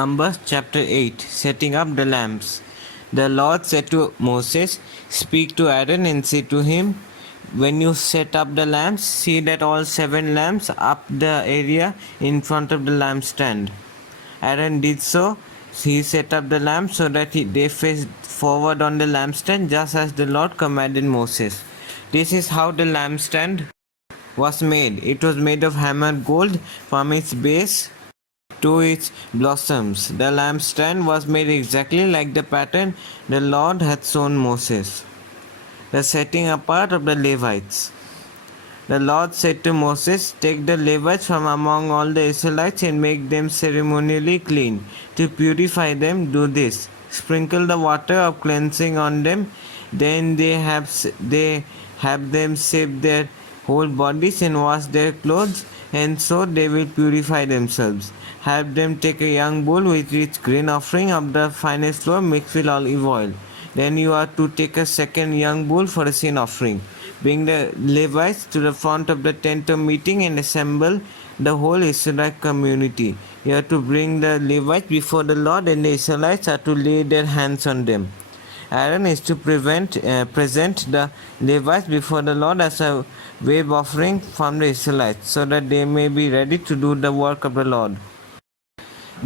Numbers chapter 8. Setting up the lamps. The Lord said to Moses, "Speak to Aaron and say to him, when you set up the lamps, see that all 7 lamps up the area in front of the lampstand." Aaron did so. He set up the lamps so that they faced forward on the lampstand, just as the Lord commanded Moses. This is how the lampstand was made. It was made of hammered gold from its base to its blossoms. The lampstand was made exactly like the pattern the Lord had shown Moses. The setting apart of the Levites. The Lord said to Moses, "Take the Levites from among all the Israelites and make them ceremonially clean. To purify them, do this. Sprinkle the water of cleansing on them. Then they have them shave their whole bodies and wash their clothes, and so they will purify themselves. Have them take a young bull with its grain offering of the finest flour mixed with olive oil. Then you are to take a second young bull for a sin offering. Bring the Levites to the front of the tent of meeting and assemble the whole Israelite community. You are to bring the Levites before the Lord, and the Israelites are to lay their hands on them. Aaron is to present the Levites before the Lord as a wave offering from the Israelites, so that they may be ready to do the work of the Lord.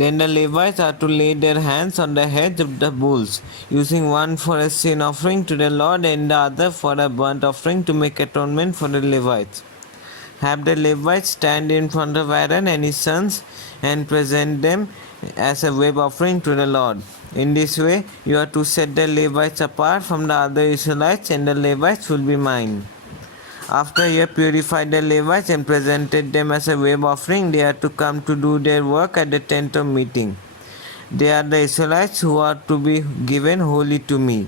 Then the Levites are to lay their hands on the heads of the bulls, using one for a sin offering to the Lord and the other for a burnt offering to make atonement for the Levites. Have the Levites stand in front of Aaron and his sons and present them as a wave offering to the Lord. In this way, you are to set the Levites apart from the other Israelites, and the Levites will be mine. After you have purified the Levites and presented them as a wave offering, they are to come to do their work at the tent of meeting. They are the Israelites who are to be given wholly to me.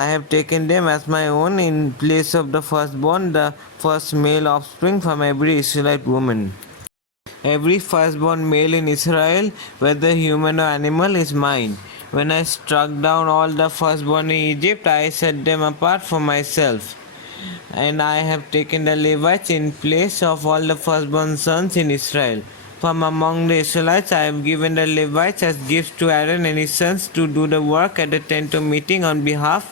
I have taken them as my own in place of the firstborn, the first male offspring from every Israelite woman. Every firstborn male in Israel, whether human or animal, is mine. When I struck down all the firstborn in Egypt, I set them apart for myself. And I have taken the Levites in place of all the firstborn sons in Israel. From among the Israelites I have given the Levites as gifts to Aaron and his sons to do the work at the tent of meeting on behalf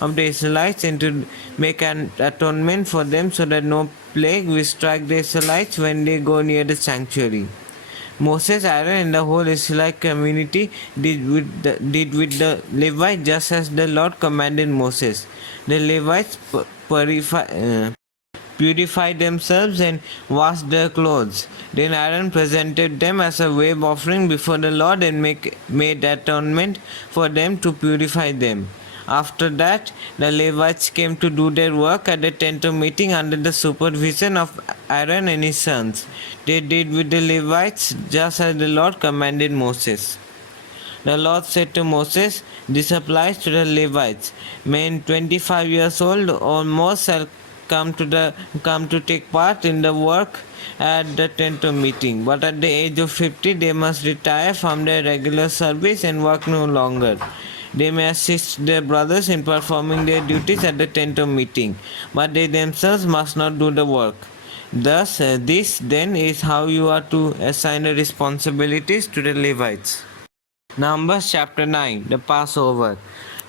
of the Israelites, and to make an atonement for them, so that no plague will strike the Israelites when they go near the sanctuary. Moses, Aaron, and the whole Israelite community did with the Levites just as the Lord commanded Moses. The Levites purified themselves and washed their clothes. Then Aaron presented them as a wave offering before the Lord and made atonement for them to purify them. After that, the Levites came to do their work at the tent of meeting under the supervision of Aaron and his sons. They did with the Levites just as the Lord commanded Moses. The Lord said to Moses, "This applies to the Levites. Men 25 years old or more shall come to take part in the work at the tent of meeting. But at the age of 50 they must retire from their regular service and work no longer. They may assist their brothers in performing their duties at the tent of meeting, but they themselves must not do the work." Thus, this then is how you are to assign the responsibilities to the Levites. Numbers chapter 9. The Passover.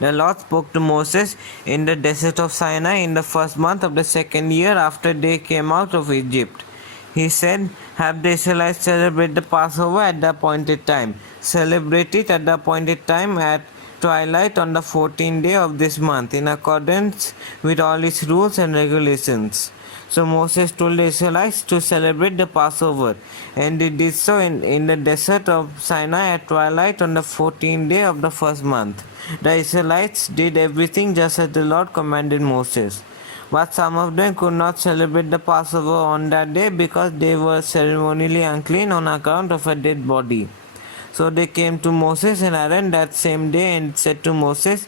The Lord spoke to Moses in the desert of Sinai in the first month of the second year after they came out of Egypt. He said, "Have the Israelites celebrate the Passover at the appointed time. Celebrate it at the appointed time at twilight on the 14th day of this month, in accordance with all its rules and regulations." So Moses told the Israelites to celebrate the Passover, and they did so in the desert of Sinai at twilight on the 14th day of the first month. The Israelites did everything just as the Lord commanded Moses. But some of them could not celebrate the Passover on that day because they were ceremonially unclean on account of a dead body. So they came to Moses and Aaron that same day and said to Moses,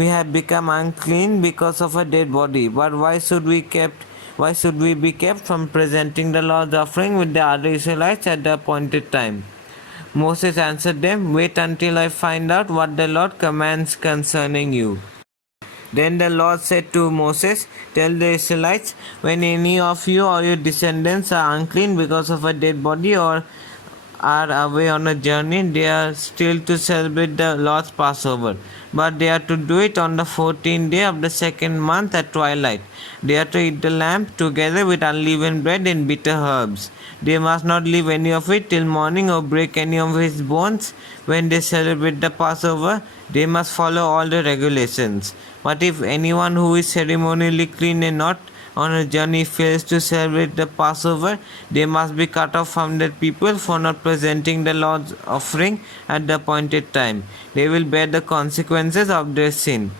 "We have become unclean because of a dead body. But why should we be kept from presenting the Lord's offering with the other Israelites at the appointed time?" Moses answered them, "Wait until I find out what the Lord commands concerning you." Then the Lord said to Moses, "Tell the Israelites, when any of you or your descendants are unclean because of a dead body or are away on a journey, they are still to celebrate the Lord's Passover. But they are to do it on the 14th day of the second month at twilight. They are to eat the lamb together with unleavened bread and bitter herbs. They must not leave any of it till morning or break any of his bones. When they celebrate the Passover, they must follow all the regulations. But if anyone who is ceremonially clean and not on a journey fails to celebrate the Passover, they must be cut off from their people for not presenting the Lord's offering at the appointed time. They will bear the consequences of their sin.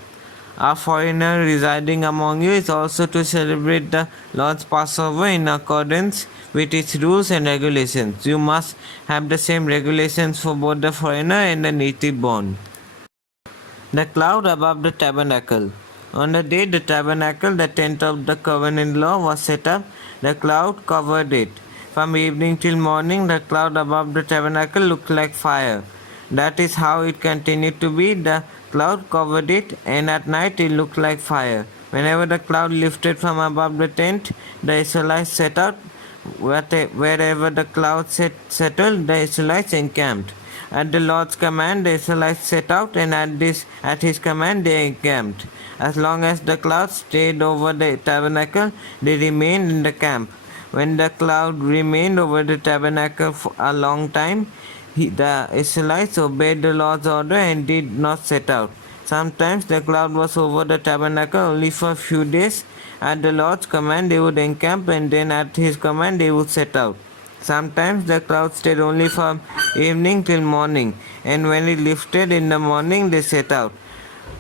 A foreigner residing among you is also to celebrate the Lord's Passover in accordance with its rules and regulations. You must have the same regulations for both the foreigner and the native born. The cloud above the tabernacle. On the day the tabernacle, the tent of the covenant law, was set up, the cloud covered it. From evening till morning, the cloud above the tabernacle looked like fire. That is how it continued to be. The cloud covered it, and at night it looked like fire. Whenever the cloud lifted from above the tent, the Israelites set out. Wherever the cloud settled, the Israelites encamped. At the Lord's command, the Israelites set out, and at his command they encamped. As long as the cloud stayed over the tabernacle, they remained in the camp. When the cloud remained over the tabernacle for a long time, the Israelites obeyed the Lord's order and did not set out. Sometimes the cloud was over the tabernacle only for a few days. At the Lord's command they would encamp, and then at his command they would set out. Sometimes the cloud stayed only from evening till morning, and when it lifted in the morning they set out.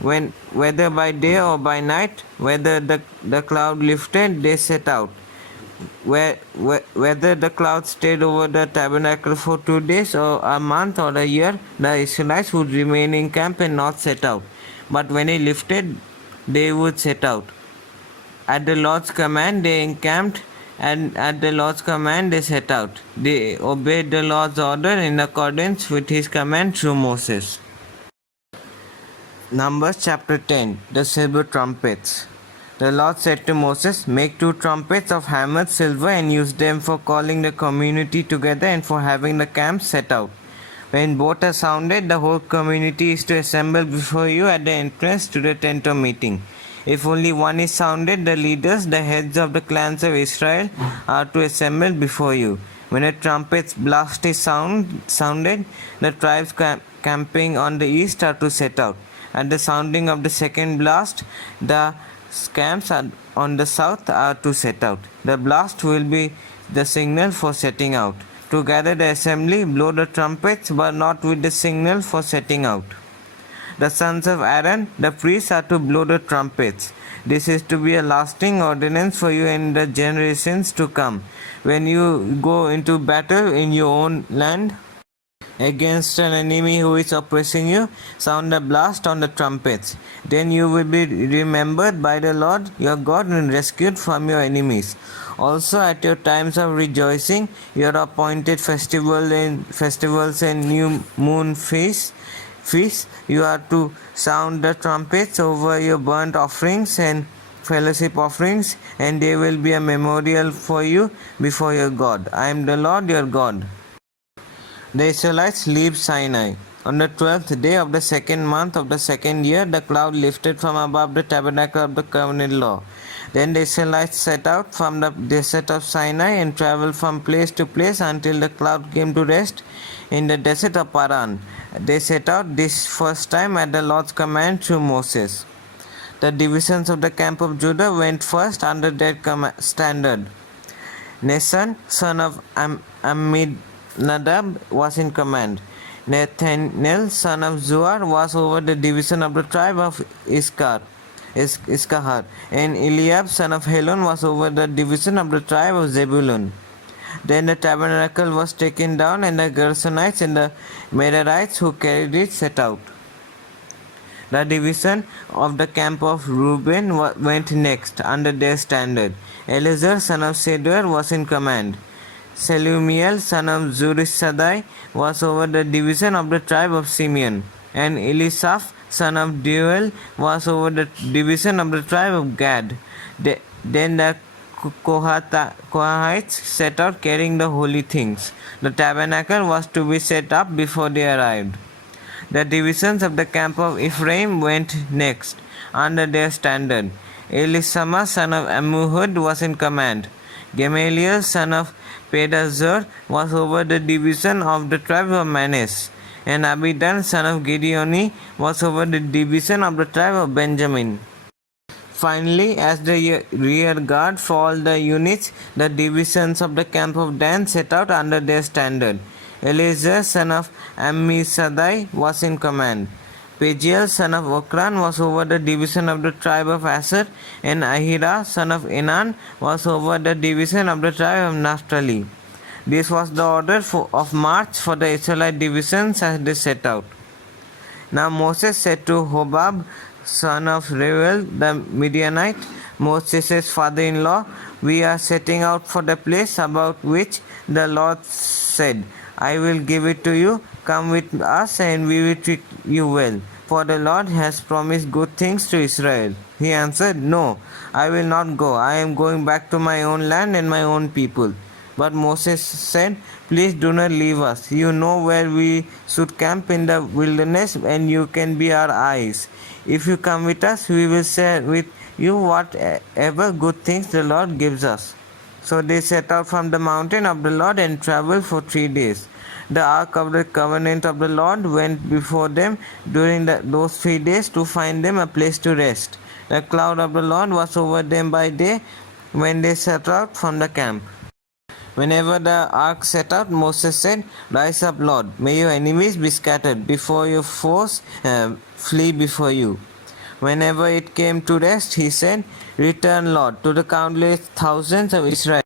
Whether by day or by night, whether the cloud lifted, they set out. Whether the cloud stayed over the tabernacle for 2 days or a month or a year, the Israelites would remain in camp and not set out. But when it lifted, they would set out. At the Lord's command they encamped, and at the Lord's command they set out. They obeyed the Lord's order in accordance with his command through Moses. Numbers chapter 10. The silver trumpets. The Lord said to Moses, "Make 2 trumpets of hammered silver and use them for calling the community together and for having the camp set out. When both are sounded, the whole community is to assemble before you at the entrance to the tent of meeting. If only one is sounded, the leaders, the heads of the clans of Israel, are to assemble before you. When a trumpet's blast is sounded, the tribes camping on the east are to set out. At the sounding of the second blast, the camps on the south are to set out. The blast will be the signal for setting out. To gather the assembly, blow the trumpets, but not with the signal for setting out. The sons of Aaron, the priests, are to blow the trumpets. This is to be a lasting ordinance for you in the generations to come. When you go into battle in your own land against an enemy who is oppressing you, sound a blast on the trumpets. Then you will be remembered by the Lord your God and rescued from your enemies. Also at your times of rejoicing, your appointed festivals and new moon feasts, you are to sound the trumpets over your burnt offerings and fellowship offerings, and they will be a memorial for you before your God. I am the Lord your God." The Israelites leave Sinai. On the 12th day of the second month of the second year, the cloud lifted from above the tabernacle of the covenant law. Then the Israelites set out from the desert of Sinai and traveled from place to place until the cloud came to rest in the desert of Paran. They set out this first time at the Lord's command through Moses. The divisions of the camp of Judah went first under their standard. Nason, son of Amminadab, was in command. Nathanael, son of Zuar, was over the division of the tribe of Issachar, and Eliab, son of Helon, was over the division of the tribe of Zebulun. Then the tabernacle was taken down, and the Gershonites and the Merarites who carried it set out. The division of the camp of Reuben went next under their standard. Eleazar, son of Sedeur, was in command. Selumiel, son of Zurishaddai, was over the division of the tribe of Simeon, and Elisaph, son of Deuel, was over the division of the tribe of Gad. Then the Kohathites set out carrying the holy things. The tabernacle was to be set up before they arrived. The divisions of the camp of Ephraim went next, under their standard. Elisama son of Ammihud was in command. Gamaliel son of Pedahzur was over the division of the tribe of Manasseh, and Abidan son of Gideoni was over the division of the tribe of Benjamin. Finally, as the rear guard for all the units, the divisions of the camp of Dan set out under their standard. Eleazar son of Ammisaddai was in command. Pagiel son of Okran was over the division of the tribe of Asher, and Ahira son of Enan was over the division of the tribe of Naphtali. This was the order of march for the Israelite divisions as they set out. Now Moses said to Hobab, son of Reuel the Midianite, Moses' father-in-law, "We are setting out for the place about which the Lord said, I will give it to you. Come with us and we will treat you well. For the Lord has promised good things to Israel." He answered, "No, I will not go. I am going back to my own land and my own people." But Moses said, "Please do not leave us. You know where we should camp in the wilderness, and you can be our eyes. If you come with us, we will share with you whatever good things the Lord gives us." So they set out from the mountain of the Lord and traveled for 3 days. The ark of the covenant of the Lord went before them during those 3 days to find them a place to rest. The cloud of the Lord was over them by day when they set out from the camp. Whenever the ark set out, Moses said, "Rise up, Lord. May your enemies be scattered before your foes flee before you." Whenever it came to rest, he said, "Return, Lord, to the countless thousands of Israel."